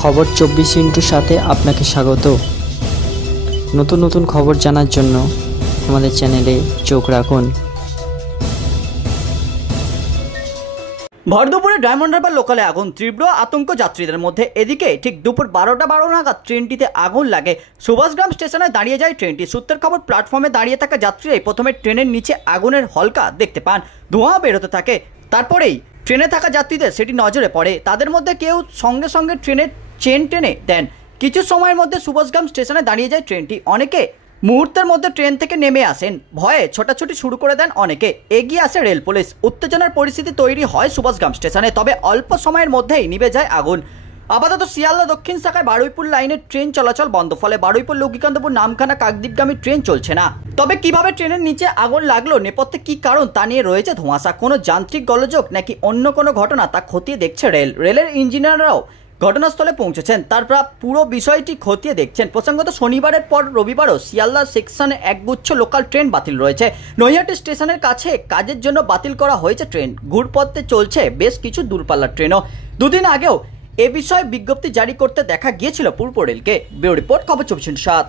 খবর 24 সাথে আপনাকে স্বাগত। নতুন নতুন খবর জানার জন্য আমাদের চ্যানেলে চোখ রাখুন। ভর দুপুরে ডায়মন্ড হারবার লোকালে আগুন, তীব্র আতঙ্ক যাত্রীদের মধ্যে। এদিকে ঠিক দুপুর 12:12 নাগাদ ট্রেনটিতে আগুন লাগে। সুভাষগ্রাম স্টেশনে দাঁড়িয়ে যায় ট্রেনটি। সূত্রের খবর, প্ল্যাটফর্মে দাঁড়িয়ে থাকা যাত্রীরাই প্রথমে ট্রেনের নিচে আগুনের হলকা দেখতে পান। ধোঁয়া বেরোতে থাকে। তারপরেই ট্রেনে থাকা যাত্রীদের সেটি নজরে পড়ে। তাদের মধ্যে কেউ সঙ্গে সঙ্গে ট্রেনের চেন টেনে দেন। কিছু সময়ের মধ্যে সুভাষগ্রাম স্টেশনে দাঁড়িয়ে যায় ট্রেনটি। অনেকে মুহূর্তের মধ্যে ট্রেন থেকে নেমে আসেন। ভয়ে ছোটাছুটি শুরু করে দেন অনেকে। এগিয়ে আসে রেল পুলিশ। উত্তেজনার পরিস্থিতি তৈরি হয় সুভাষগ্রাম স্টেশনে। তবে অল্প সময়ের মধ্যেই নিভে যায় আগুন। আপাতত শিয়ালদা দক্ষিণ শাখায় বারুইপুর লাইনের ট্রেন চলাচল বন্ধ। ফলে বারুইপুর লক্ষ্মীকান্তপুর নামখানা কাকদ্বীপগামী ট্রেন চলছে না। তবে কিভাবে ট্রেনের নিচে আগুন লাগলো, নেপথ্যে কি কারণ তা নিয়ে রয়েছে ধোঁয়াশা। কোনো যান্ত্রিক গোলযোগ নাকি অন্য কোনো ঘটনা, তা খতিয়ে দেখছে রেলের ইঞ্জিনিয়াররাও ঘটনাস্থলে পৌঁছেছেন। তারপর পুরো বিষয়টি খতিয়ে দেখছেন। প্রসঙ্গত, শনিবারের পর রবিবারও শিয়ালদা সেকশনে একগুচ্ছ লোকাল ট্রেন বাতিল রয়েছে। নৈহাটি স্টেশনের কাছে কাজের জন্য বাতিল করা হয়েছে ট্রেন। ঘুরপথে চলছে বেশ কিছু দূরপাল্লার ট্রেনও। দুদিন আগেও এ বিষয়ে বিজ্ঞপ্তি জারি করতে দেখা গিয়েছিল পূর্ব রেলকে। ব্যুরো রিপোর্ট, খবর 24/7।